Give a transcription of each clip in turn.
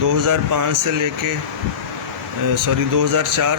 2004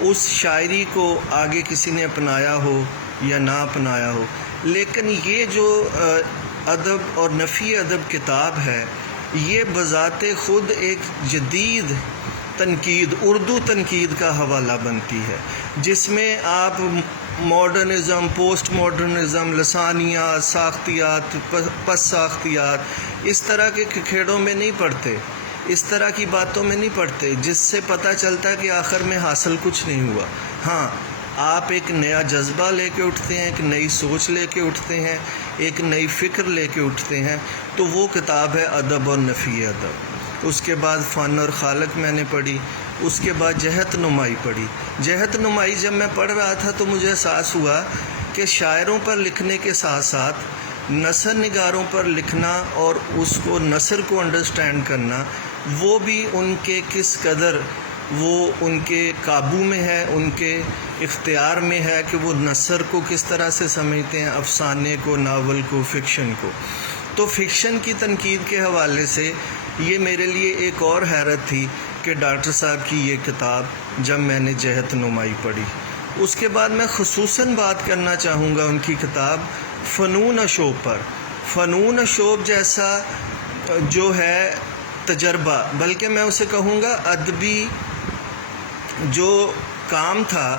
اس شاعری کو آگے کسی نے اپنایا ہو یا نہ اپنایا ہو، لیکن یہ جو ادب اور نفی ادب کتاب ہے، یہ بذات خود ایک جدید تنقید، اردو تنقید کا حوالہ بنتی ہے، جس میں آپ ماڈرنزم، پوسٹ ماڈرنزم، لسانیات، ساختیات، پس ساختیات، اس طرح کے کھیڑوں میں نہیں پڑھتے، اس طرح کی باتوں میں نہیں پڑھتے، جس سے پتہ چلتا ہے کہ آخر میں حاصل کچھ نہیں ہوا۔ ہاں، آپ ایک نیا جذبہ لے کے اٹھتے ہیں، ایک نئی سوچ لے کے اٹھتے ہیں، ایک نئی فکر لے کے اٹھتے ہیں، تو وہ کتاب ہے ادب اور نفی ادب۔ اس کے بعد فن اور خالق میں نے پڑھی، اس کے بعد جہت نمائی پڑھی۔ جہت نمائی جب میں پڑھ رہا تھا تو مجھے احساس ہوا کہ شاعروں پر لکھنے کے ساتھ ساتھ نثر نگاروں پر لکھنا اور اس کو نثر کو انڈرسٹینڈ کرنا، وہ بھی ان کے کس قدر وہ ان کے قابو میں ہے، ان کے اختیار میں ہے کہ وہ نثر کو کس طرح سے سمجھتے ہیں، افسانے کو، ناول کو، فکشن کو۔ تو فکشن کی تنقید کے حوالے سے یہ میرے لیے ایک اور حیرت تھی کہ ڈاکٹر صاحب کی یہ کتاب جب میں نے جہت نمائی پڑھی۔ اس کے بعد میں خصوصاً بات کرنا چاہوں گا ان کی کتاب فنون شوب پر۔ فنون شوب جیسا جو ہے تجربہ، بلکہ میں اسے کہوں گا ادبی جو کام تھا،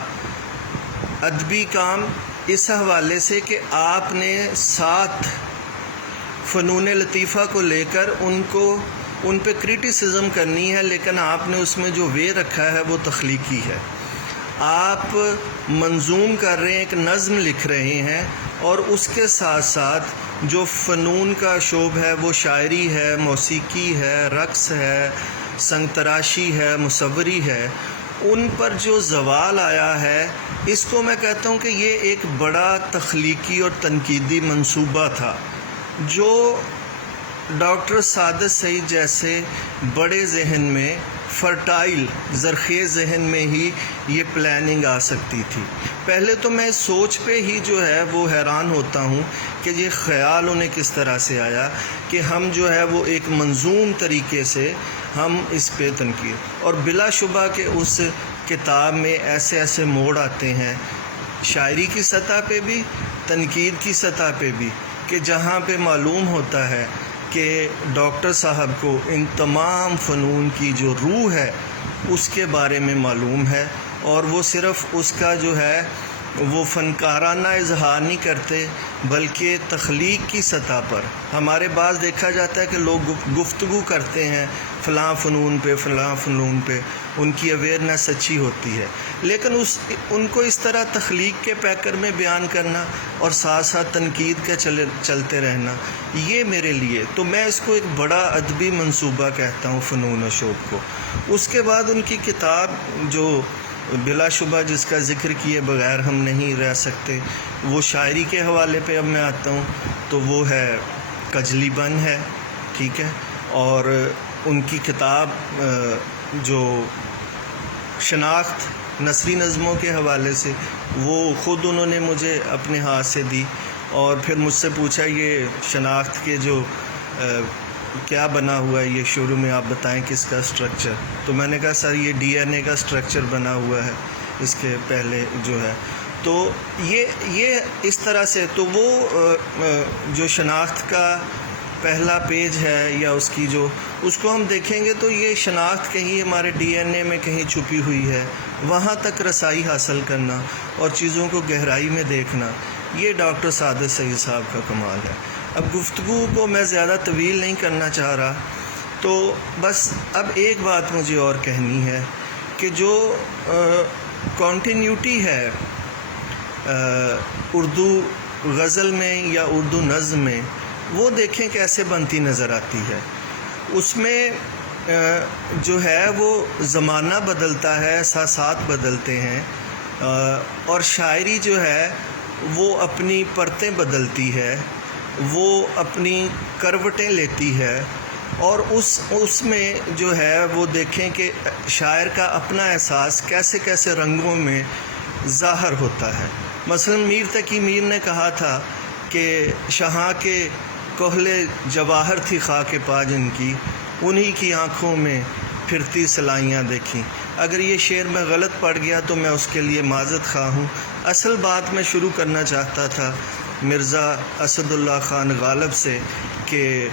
ادبی کام اس حوالے سے کہ آپ نے 7 فنون لطیفہ کو لے کر ان پہ کرٹیسزم کرنی ہے، لیکن آپ نے اس میں جو وے رکھا ہے وہ تخلیقی ہے۔ آپ منظوم کر رہے ہیں، ایک نظم لکھ رہے ہیں، اور اس کے ساتھ ساتھ جو فنون کا شعب ہے وہ شاعری ہے، موسیقی ہے، رقص ہے، سنگ تراشی ہے، مصوری ہے، ان پر جو زوال آیا ہے، اس کو میں کہتا ہوں کہ یہ ایک بڑا تخلیقی اور تنقیدی منصوبہ تھا، جو ڈاکٹر سعادت سعید جیسے بڑے ذہن میں، فرٹائل زرخیز ذہن میں ہی یہ پلاننگ آ سکتی تھی۔ پہلے تو میں سوچ پہ ہی جو ہے وہ حیران ہوتا ہوں کہ یہ خیال انہیں کس طرح سے آیا کہ ہم جو ہے وہ ایک منظوم طریقے سے ہم اس پہ تنقید، اور بلا شبہ کہ اس کتاب میں ایسے ایسے موڑ آتے ہیں، شاعری کی سطح پہ بھی، تنقید کی سطح پہ بھی، کہ جہاں پہ معلوم ہوتا ہے کہ ڈاکٹر صاحب کو ان تمام فنون کی جو روح ہے اس کے بارے میں معلوم ہے، اور وہ صرف اس کا جو ہے وہ فنکارانہ اظہار نہیں کرتے، بلکہ تخلیق کی سطح پر ہمارے بعض دیکھا جاتا ہے کہ لوگ گفتگو کرتے ہیں فلاں فنون پہ، فلاں فنون پہ، ان کی اویئرنیس اچھی ہوتی ہے، لیکن ان کو اس طرح تخلیق کے پیکر میں بیان کرنا اور ساتھ ساتھ تنقید کا چلتے رہنا، یہ میرے لیے تو میں اس کو ایک بڑا ادبی منصوبہ کہتا ہوں فنون و شوق کو۔ اس کے بعد ان کی کتاب جو بلا شبہ جس کا ذکر کیے بغیر ہم نہیں رہ سکتے، وہ شاعری کے حوالے پہ اب میں آتا ہوں، تو وہ ہے کجلی بن ہے، ٹھیک ہے، اور ان کی کتاب جو شناخت نثری نظموں کے حوالے سے، وہ خود انہوں نے مجھے اپنے ہاتھ سے دی، اور پھر مجھ سے پوچھا یہ شناخت کے جو کیا بنا ہوا ہے یہ شروع میں آپ بتائیں کس کا سٹرکچر، تو میں نے کہا سر یہ ڈی این اے کا سٹرکچر بنا ہوا ہے اس کے پہلے جو ہے، تو یہ اس طرح سے، تو وہ جو شناخت کا پہلا پیج ہے یا اس کی جو اس کو ہم دیکھیں گے تو یہ شناخت کہیں ہمارے ڈی این اے میں کہیں چھپی ہوئی ہے، وہاں تک رسائی حاصل کرنا اور چیزوں کو گہرائی میں دیکھنا، یہ ڈاکٹر سعادت سعید صاحب کا کمال ہے۔ اب گفتگو کو میں زیادہ طویل نہیں کرنا چاہ رہا، تو بس اب ایک بات مجھے اور کہنی ہے کہ جو کنٹینیوٹی ہے اردو غزل میں یا اردو نظم میں، وہ دیکھیں کیسے بنتی نظر آتی ہے۔ اس میں جو ہے وہ زمانہ بدلتا ہے، احساسات بدلتے ہیں، اور شاعری جو ہے وہ اپنی پرتیں بدلتی ہے، وہ اپنی کروٹیں لیتی ہے، اور اس میں جو ہے وہ دیکھیں کہ شاعر کا اپنا احساس کیسے کیسے رنگوں میں ظاہر ہوتا ہے۔ مثلا میر تقی میر نے کہا تھا کہ شہاں کے کوہلے جواہر تھی خاک پا جن کی، انہی کی آنکھوں میں پھرتی سلائیاں دیکھیں۔ اگر یہ شعر میں غلط پڑھ گیا تو میں اس کے لیے معذرت خواہ ہوں۔ اصل بات میں شروع کرنا چاہتا تھا مرزا اسد اللہ خان غالب سے کہ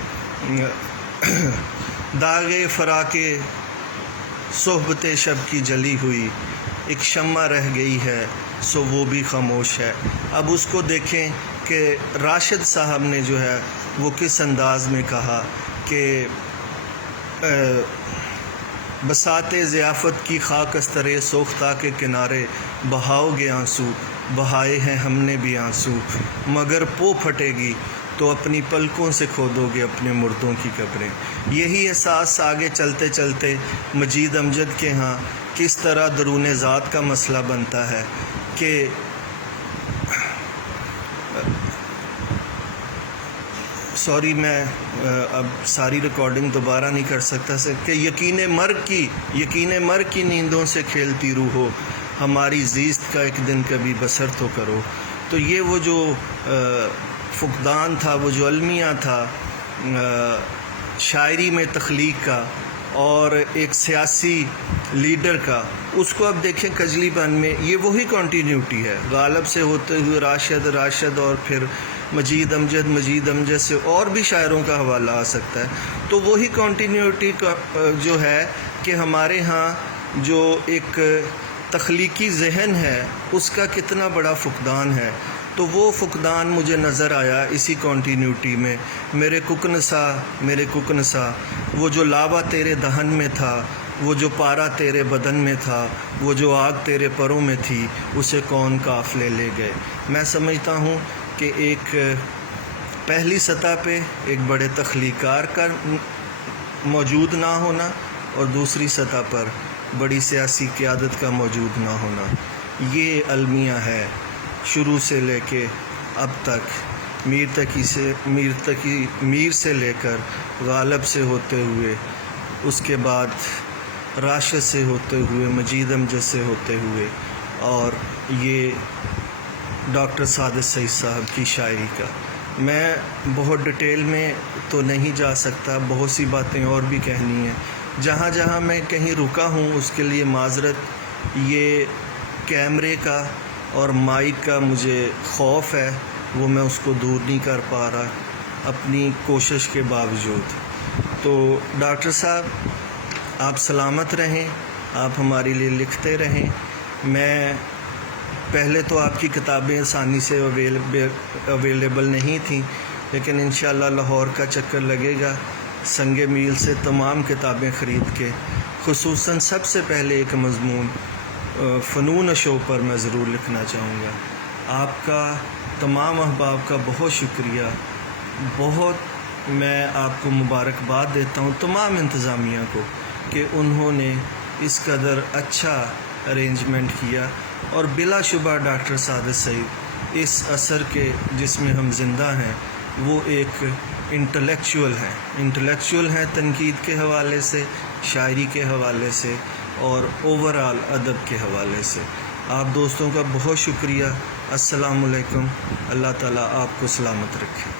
داغ فراق صحبت شب کی جلی ہوئی ایک شمع رہ گئی ہے سو وہ بھی خاموش ہے۔ اب اس کو دیکھیں کہ راشد صاحب نے جو ہے وہ کس انداز میں کہا کہ بساط ضیافت کی خاک استر سوختہ کے کنارے بہاؤ گے آنسو، بہائے ہیں ہم نے بھی آنسو، مگر پو پھٹے گی تو اپنی پلکوں سے کھودو گے اپنے مردوں کی قبریں۔ یہی احساس آگے چلتے چلتے مجید امجد کے ہاں کس طرح درون ذات کا مسئلہ بنتا ہے کہ سوری میں اب ساری ریکارڈنگ دوبارہ نہیں کر سکتا کہ یقین مرگ کی نیندوں سے کھیلتی روح ہو، ہماری زیست کا ایک دن کبھی بسر تو کرو۔ تو یہ وہ جو فقدان تھا، وہ جو المیہ تھا شاعری میں تخلیق کا اور ایک سیاسی لیڈر کا، اس کو اب دیکھیں کجلی بن میں یہ وہی کنٹینیوٹی ہے۔ غالب سے ہوتے ہوئے راشد اور پھر مجید امجد سے اور بھی شاعروں کا حوالہ آ سکتا ہے۔ تو وہی کنٹینیوٹی جو ہے کہ ہمارے ہاں جو ایک تخلیقی ذہن ہے اس کا کتنا بڑا فقدان ہے۔ تو وہ فقدان مجھے نظر آیا اسی کنٹینیوٹی میں۔ میرے ککنسا وہ جو لاوا تیرے دہن میں تھا، وہ جو پارا تیرے بدن میں تھا، وہ جو آگ تیرے پروں میں تھی، اسے کون قافلے لے گئے۔ میں سمجھتا ہوں کہ ایک پہلی سطح پہ ایک بڑے تخلیقار کا موجود نہ ہونا اور دوسری سطح پر بڑی سیاسی قیادت کا موجود نہ ہونا، یہ المیہ ہے شروع سے لے کے اب تک، میر سے لے کر غالب سے ہوتے ہوئے، اس کے بعد راشد سے ہوتے ہوئے، مجید امجد سے ہوتے ہوئے، اور یہ ڈاکٹر سعادت سعید صاحب کی شاعری کا۔ میں بہت ڈیٹیل میں تو نہیں جا سکتا، بہت سی باتیں اور بھی کہنی ہیں۔ جہاں جہاں میں کہیں رکا ہوں اس کے لیے معذرت۔ یہ کیمرے کا اور مائک کا مجھے خوف ہے، وہ میں اس کو دور نہیں کر پا رہا اپنی کوشش کے باوجود۔ تو ڈاکٹر صاحب آپ سلامت رہیں، آپ ہمارے لیے لکھتے رہیں۔ میں پہلے تو آپ کی کتابیں آسانی سے اویلیبل نہیں تھیں، لیکن انشاءاللہ لاہور کا چکر لگے گا، سنگ میل سے تمام کتابیں خرید کے، خصوصاً سب سے پہلے ایک مضمون فنون شو پر میں ضرور لکھنا چاہوں گا۔ آپ کا تمام احباب کا بہت شکریہ، بہت میں آپ کو مبارکباد دیتا ہوں، تمام انتظامیہ کو، کہ انہوں نے اس قدر اچھا ارینجمنٹ کیا، اور بلا شبہ ڈاکٹر سعادت سعید اس عصر کے جس میں ہم زندہ ہیں وہ ایک انٹلیکچول ہیں تنقید کے حوالے سے، شاعری کے حوالے سے، اور اوورآل ادب کے حوالے سے۔ آپ دوستوں کا بہت شکریہ۔ السلام علیکم، اللہ تعالیٰ آپ کو سلامت رکھے۔